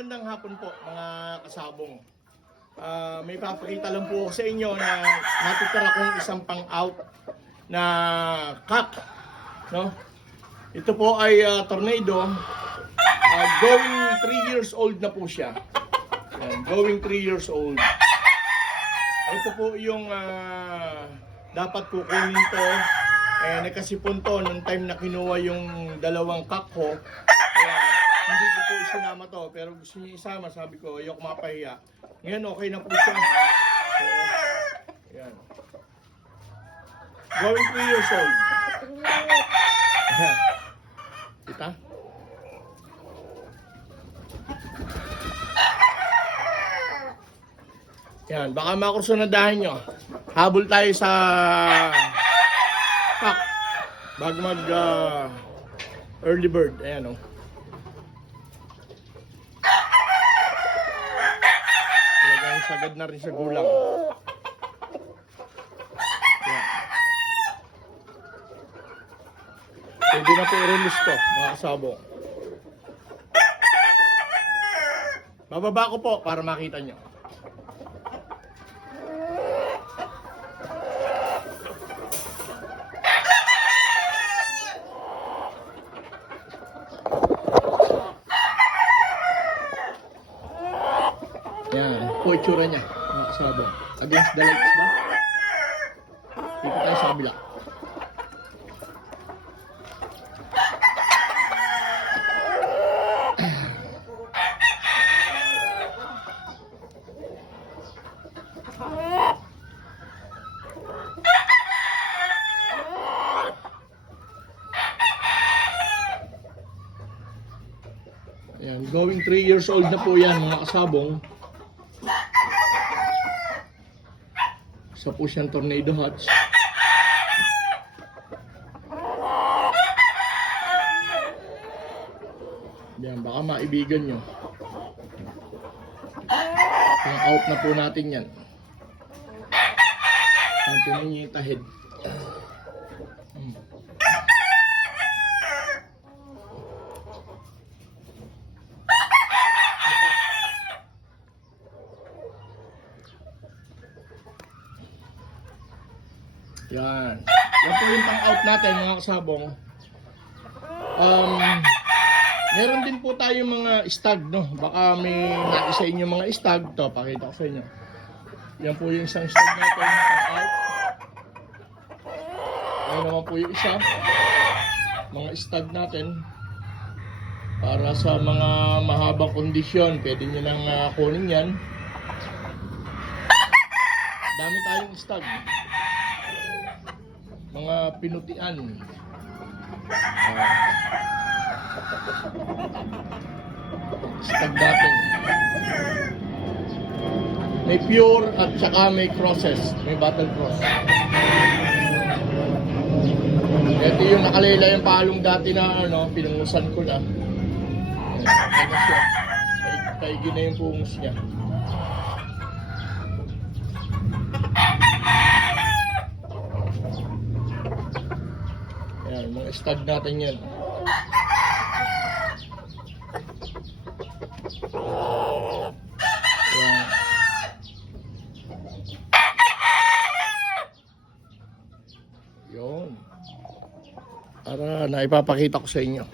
Magandang hapon po mga kasabong. May papakita lang po ako sa inyo na natitira kong isang pang-out na cock. No? Ito po ay tornado. Going 3 years old na po siya. Yan, going 3 years old. Ito po yung dapat kukunin to. Nagkasipon to nung time na kinuha yung dalawang cock ko. Kaya hindi ko po isinama to. Pero gusto niya isama, sabi ko, ayoko mapahiya. Ngayon okay na po siya. So, yan. Going 3 years old. Kita? Yan, baka makursunadahan nyo. Habol tayo sa pack bago mag early bird. Ayan o. Talagang sagad na rin sa gulang. Yan. Pwede na po i-release to, mga kasabong. Bababa ko po para makita nyo. Yan, po itsura niya, mga kasabong. Against the lights ba? Dito tayo sa kabila. Ayan, going 3 years old na po yan, mga kasabong. Isa po siyang tornado hatch. Yan, baka maibigan nyo. Pang out na po natin yan. Tingnan nyo yung tahid. Yan. Yan po yung pang-out natin, mga kasabong. Meron din po tayo mga stag, no? Baka may nakisa inyo mga stag. Ito, pakita ko sa inyo. Yan po yung isang stag natin, pang-out. Yan naman po yung isa. Mga stag natin. Para sa mga mahabang kondisyon, pwede nyo nang kunin yan. Dami tayong stag. Mga pinutian. Stag natin. May pure at saka may crosses. May battle cross. Ito yung nakalayla yung palong dati na pinungusan ko na. Ayan siya. Kaigi na yung pungos niya. Ayan, mga stag natin yan. Ayan. Yun. Para naipapakita ko sa inyo.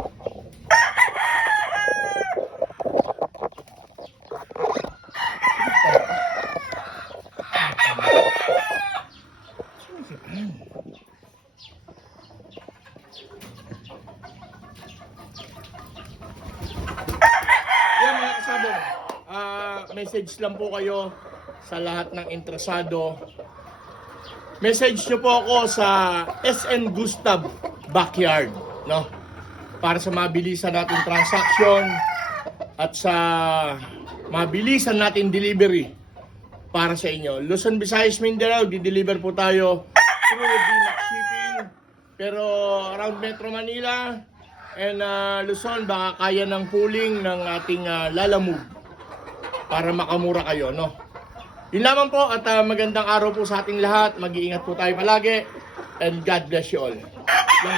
Message lang po kayo sa lahat ng interesado. Message nyo po ako sa SN Gustav Backyard, no? Para sa mabilisan natin transaction at sa mabilisan natin delivery para sa inyo. Luzon, Visayas, Mindanao, di-deliver po tayo through DMAX Shipping. Pero around Metro Manila and Luzon, baka kaya ng pooling ng ating Lalamove para makamura kayo, no? Yun lamang po at magandang araw po sa ating lahat. Mag-iingat po tayo palagi and God bless you all. Lang